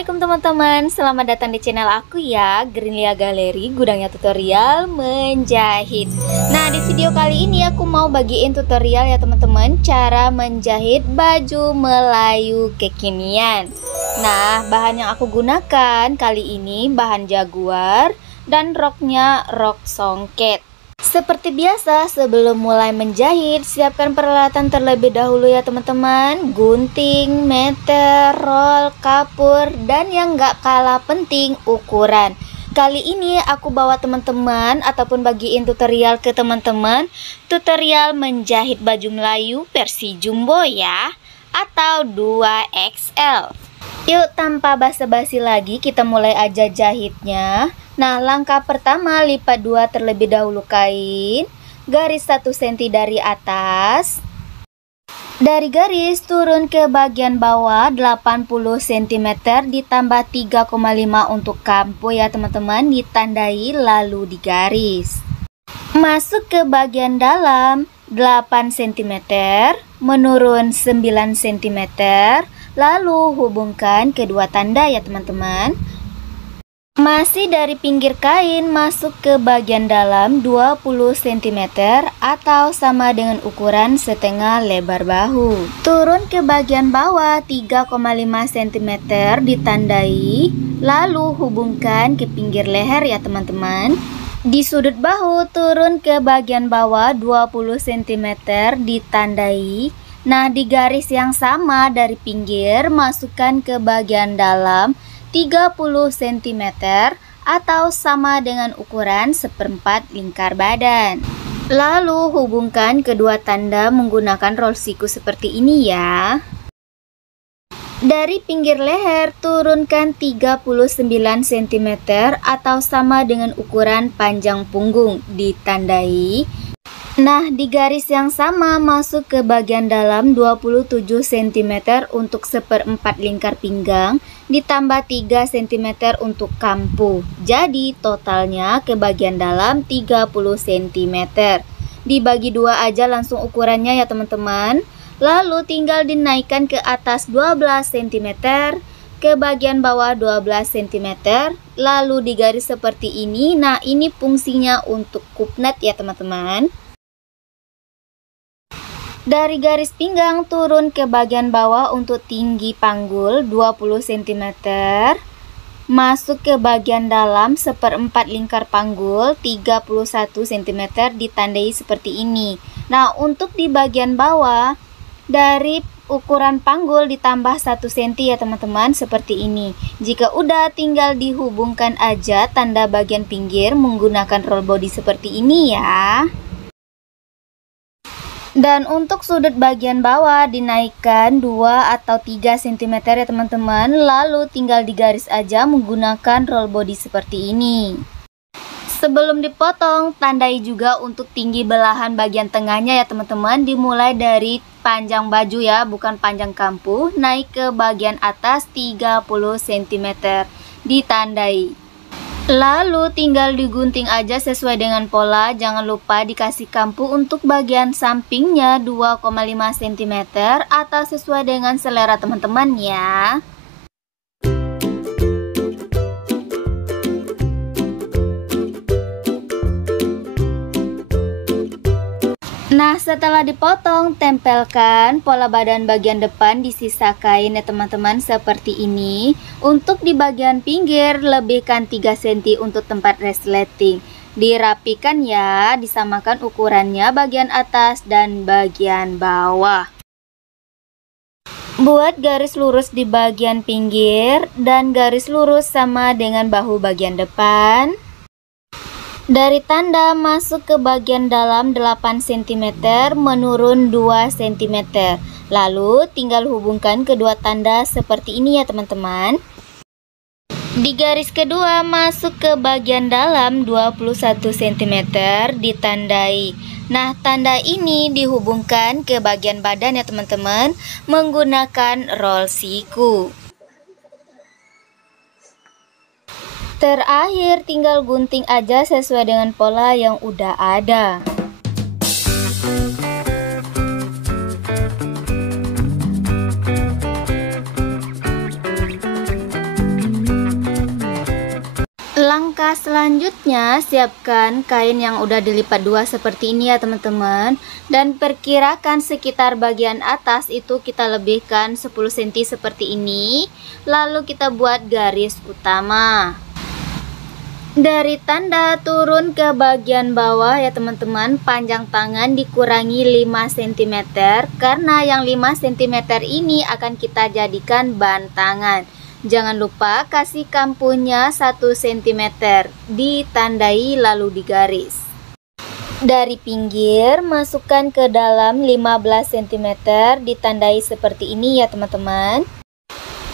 Assalamualaikum teman-teman, selamat datang di channel aku ya, Greenlia Galeri, gudangnya tutorial menjahit. Nah, di video kali ini aku mau bagiin tutorial ya teman-teman, cara menjahit baju Melayu kekinian. Nah, bahan yang aku gunakan kali ini bahan jaguar dan roknya rok songket. Seperti biasa, sebelum mulai menjahit, siapkan peralatan terlebih dahulu ya teman-teman. Gunting, meter, roll, kapur, dan yang gak kalah penting, ukuran. Kali ini aku bawa teman-teman ataupun bagiin tutorial ke teman-teman, tutorial menjahit baju Melayu versi jumbo ya, atau 2XL. Yuk, tanpa basa-basi lagi kita mulai aja jahitnya. Nah, langkah pertama, lipat 2 terlebih dahulu kain, garis 1 cm dari atas. Dari garis turun ke bagian bawah 80 cm ditambah 3,5 untuk kampo ya teman-teman, ditandai lalu digaris. Masuk ke bagian dalam 8 cm, menurun 9 cm, lalu hubungkan kedua tanda ya teman-teman. Masih dari pinggir kain masuk ke bagian dalam 20 cm atau sama dengan ukuran setengah lebar bahu. Turun ke bagian bawah 3,5 cm ditandai, lalu hubungkan ke pinggir leher ya teman-teman. Di sudut bahu turun ke bagian bawah 20 cm ditandai. Nah, di garis yang sama dari pinggir masukkan ke bagian dalam 30 cm atau sama dengan ukuran seperempat lingkar badan. Lalu hubungkan kedua tanda menggunakan roll siku seperti ini ya. Dari pinggir leher turunkan 39 cm atau sama dengan ukuran panjang punggung, ditandai. Nah, di garis yang sama masuk ke bagian dalam 27 cm untuk seperempat lingkar pinggang, ditambah 3 cm untuk kampu. Jadi totalnya ke bagian dalam 30 cm. Dibagi 2 aja langsung ukurannya ya teman-teman. Lalu tinggal dinaikkan ke atas 12 cm, ke bagian bawah 12 cm, lalu digaris seperti ini. Nah, ini fungsinya untuk kupnet ya teman-teman. Dari garis pinggang turun ke bagian bawah untuk tinggi panggul 20 cm. Masuk ke bagian dalam seperempat lingkar panggul 31 cm ditandai seperti ini. Nah, untuk di bagian bawah dari ukuran panggul ditambah 1 cm ya teman-teman, seperti ini. Jika udah, tinggal dihubungkan aja tanda bagian pinggir menggunakan roll body seperti ini ya. Dan untuk sudut bagian bawah dinaikkan 2 atau 3 cm ya teman-teman, lalu tinggal digaris aja menggunakan roll body seperti ini. Sebelum dipotong, tandai juga untuk tinggi belahan bagian tengahnya ya teman-teman. Dimulai dari panjang baju ya, bukan panjang kampu, naik ke bagian atas 30 cm, ditandai. Lalu tinggal digunting aja sesuai dengan pola. Jangan lupa dikasih kampu untuk bagian sampingnya 2,5 cm atau sesuai dengan selera teman-teman ya. Nah, setelah dipotong, tempelkan pola badan bagian depan di sisa kain ya teman-teman, seperti ini. Untuk di bagian pinggir, lebihkan 3 cm untuk tempat resleting. Dirapikan ya, disamakan ukurannya bagian atas dan bagian bawah. Buat garis lurus di bagian pinggir dan garis lurus sama dengan bahu bagian depan. Dari tanda masuk ke bagian dalam 8 cm, menurun 2 cm. Lalu tinggal hubungkan kedua tanda seperti ini ya teman-teman. Di garis kedua masuk ke bagian dalam 21 cm, ditandai. Nah, tanda ini dihubungkan ke bagian badan ya teman-teman, menggunakan roll siku. Terakhir tinggal gunting aja sesuai dengan pola yang udah ada. Langkah selanjutnya, siapkan kain yang udah dilipat dua seperti ini ya teman-teman. Dan perkirakan sekitar bagian atas itu kita lebihkan 10 cm seperti ini. Lalu kita buat garis utama. Dari tanda turun ke bagian bawah ya teman-teman, panjang tangan dikurangi 5 cm. Karena yang 5 cm ini akan kita jadikan ban tangan. Jangan lupa kasih kampunya 1 cm, ditandai lalu digaris. Dari pinggir masukkan ke dalam 15 cm, ditandai seperti ini ya teman-teman.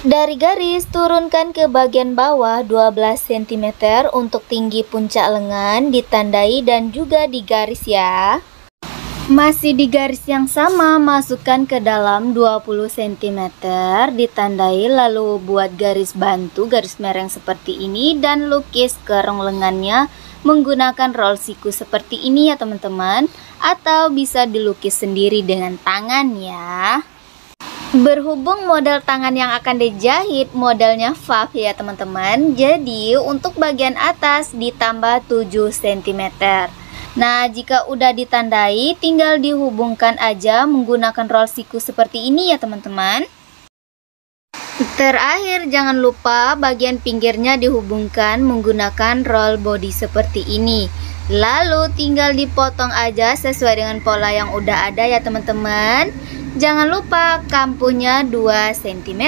Dari garis turunkan ke bagian bawah 12 cm untuk tinggi puncak lengan, ditandai dan juga digaris ya. Masih di garis yang sama, masukkan ke dalam 20 cm, ditandai lalu buat garis bantu, garis mereng seperti ini dan lukis kerong lengannya menggunakan roll siku seperti ini ya teman-teman, atau bisa dilukis sendiri dengan tangan ya. Berhubung model tangan yang akan dijahit modelnya puff ya teman-teman, jadi untuk bagian atas ditambah 7 cm. Nah, jika udah ditandai, tinggal dihubungkan aja menggunakan roll siku seperti ini ya teman-teman. Terakhir, jangan lupa bagian pinggirnya dihubungkan menggunakan roll body seperti ini. Lalu tinggal dipotong aja sesuai dengan pola yang udah ada ya teman-teman. Jangan lupa kampunya 2 cm.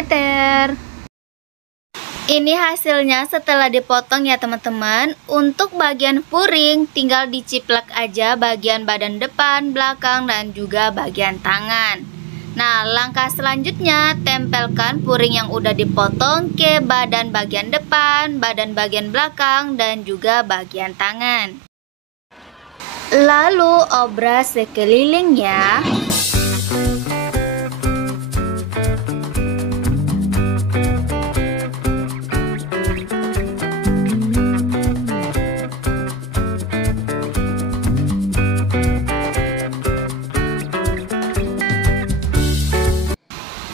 Ini hasilnya setelah dipotong ya teman-teman. Untuk bagian puring tinggal diciplak aja bagian badan depan, belakang, dan juga bagian tangan. Nah, langkah selanjutnya tempelkan puring yang udah dipotong ke badan bagian depan, badan bagian belakang, dan juga bagian tangan. Lalu obras sekeliling ya.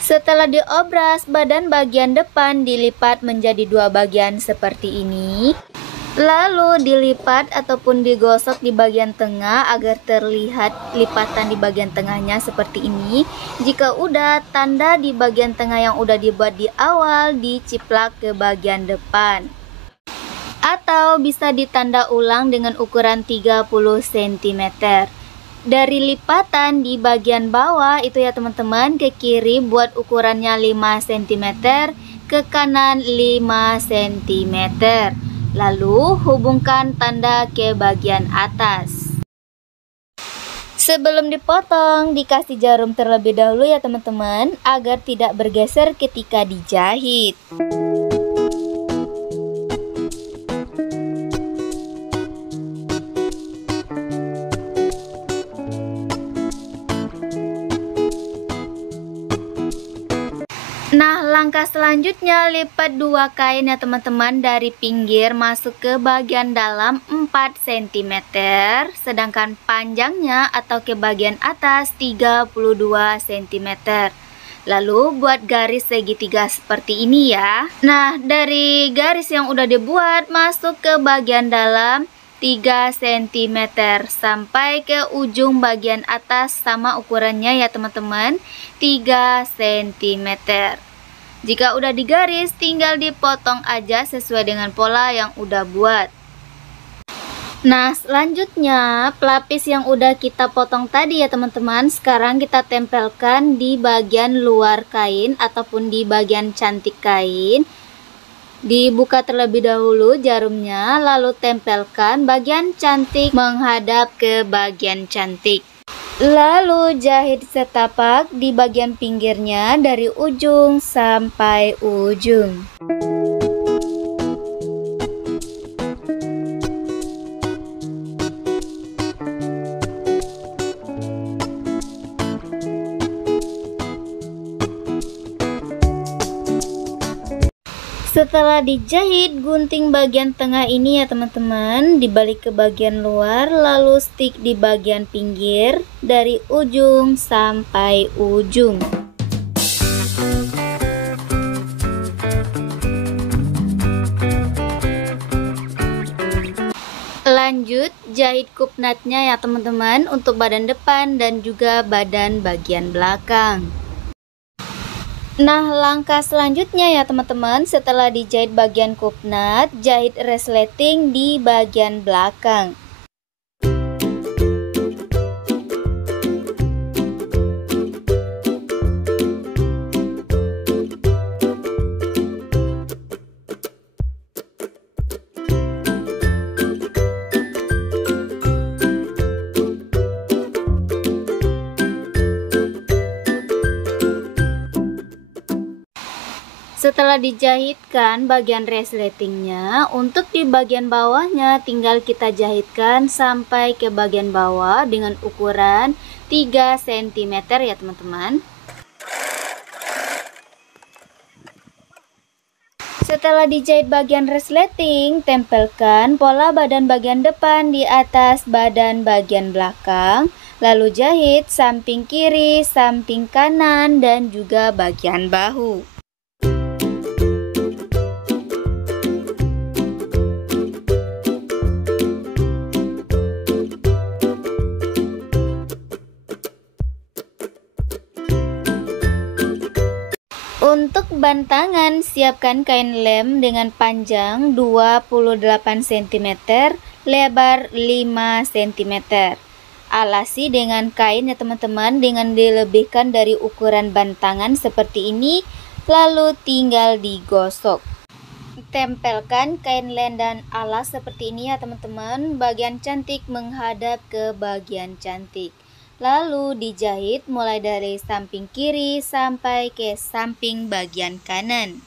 Setelah diobras, badan bagian depan dilipat menjadi dua bagian seperti ini. Lalu dilipat ataupun digosok di bagian tengah agar terlihat lipatan di bagian tengahnya seperti ini. Jika udah, tanda di bagian tengah yang udah dibuat di awal diciplak ke bagian depan. Atau bisa ditanda ulang dengan ukuran 30 cm. Dari lipatan di bagian bawah itu ya teman-teman, ke kiri buat ukurannya 5 cm, ke kanan 5 cm. Lalu hubungkan tanda ke bagian atas. Sebelum dipotong, dikasih jarum terlebih dahulu ya teman-teman, agar tidak bergeser ketika dijahit. Nah, langkah selanjutnya lipat dua kain ya teman-teman, dari pinggir masuk ke bagian dalam 4 cm, sedangkan panjangnya atau ke bagian atas 32 cm. Lalu buat garis segitiga seperti ini ya. Nah, dari garis yang udah dibuat masuk ke bagian dalam 3 cm sampai ke ujung bagian atas, sama ukurannya ya teman-teman, 3 cm. Jika udah digaris, tinggal dipotong aja sesuai dengan pola yang udah buat. Nah, selanjutnya pelapis yang udah kita potong tadi ya teman-teman, sekarang kita tempelkan di bagian luar kain ataupun di bagian cantik kain. Dibuka terlebih dahulu jarumnya, lalu tempelkan bagian cantik menghadap ke bagian cantik. Lalu jahit setapak di bagian pinggirnya dari ujung sampai ujung. Setelah dijahit, gunting bagian tengah ini ya teman-teman, dibalik ke bagian luar, lalu stick di bagian pinggir dari ujung sampai ujung. Lanjut jahit kupnatnya ya teman-teman, untuk badan depan dan juga badan bagian belakang. Nah, langkah selanjutnya ya teman-teman, setelah dijahit bagian kupnat, jahit resleting di bagian belakang. Setelah dijahitkan bagian resletingnya, untuk di bagian bawahnya tinggal kita jahitkan sampai ke bagian bawah dengan ukuran 3 cm ya teman-teman. Setelah dijahit bagian resleting, tempelkan pola badan bagian depan di atas badan bagian belakang, lalu jahit samping kiri, samping kanan, dan juga bagian bahu. Untuk ban tangan, siapkan kain lem dengan panjang 28 cm, lebar 5 cm. Alasi dengan kain ya teman-teman, dengan dilebihkan dari ukuran ban tangan seperti ini, lalu tinggal digosok. Tempelkan kain lem dan alas seperti ini ya teman-teman, bagian cantik menghadap ke bagian cantik. Lalu dijahit mulai dari samping kiri sampai ke samping bagian kanan.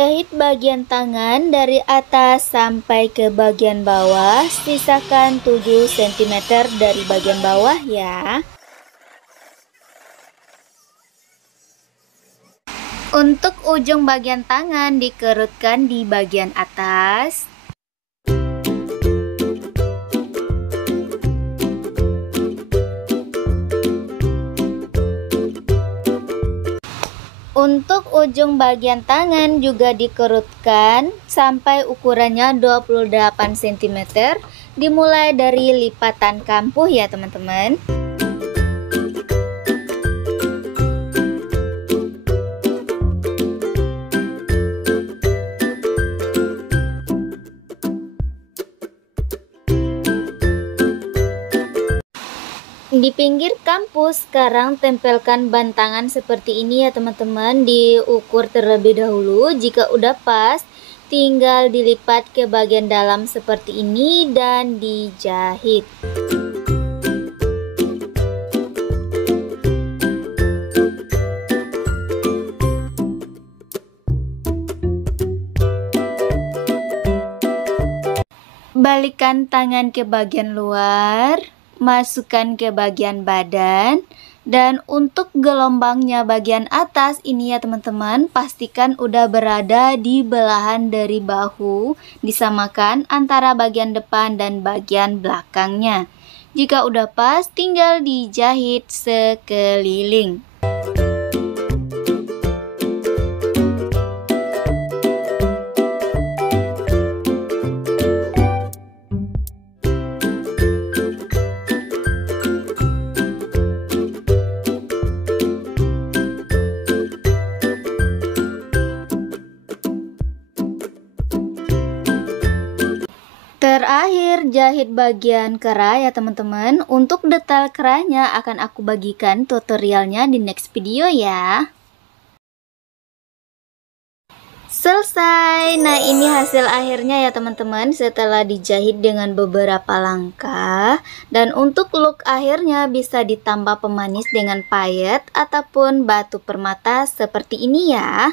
Jahit bagian tangan dari atas sampai ke bagian bawah, sisakan 7 cm dari bagian bawah ya. Untuk ujung bagian tangan dikerutkan di bagian atas. Untuk ujung bagian tangan juga dikerutkan sampai ukurannya 28 cm, dimulai dari lipatan kampuh ya teman-teman. Di pinggir kampus sekarang tempelkan ban tangan seperti ini ya teman-teman, diukur terlebih dahulu. Jika udah pas, tinggal dilipat ke bagian dalam seperti ini dan dijahit. Balikkan tangan ke bagian luar, masukkan ke bagian badan, dan untuk gelombangnya bagian atas ini ya teman-teman, pastikan udah berada di belahan dari bahu, disamakan antara bagian depan dan bagian belakangnya. Jika udah pas, tinggal dijahit sekeliling. Terakhir, jahit bagian kerah ya teman-teman. Untuk detail kerahnya akan aku bagikan tutorialnya di next video ya. Selesai. Nah, ini hasil akhirnya ya teman-teman setelah dijahit dengan beberapa langkah. Dan untuk look akhirnya bisa ditambah pemanis dengan payet ataupun batu permata seperti ini ya.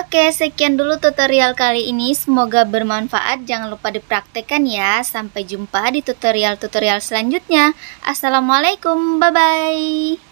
Oke, sekian dulu tutorial kali ini. Semoga bermanfaat. Jangan lupa dipraktekkan ya. Sampai jumpa di tutorial-tutorial selanjutnya. Assalamualaikum, bye-bye.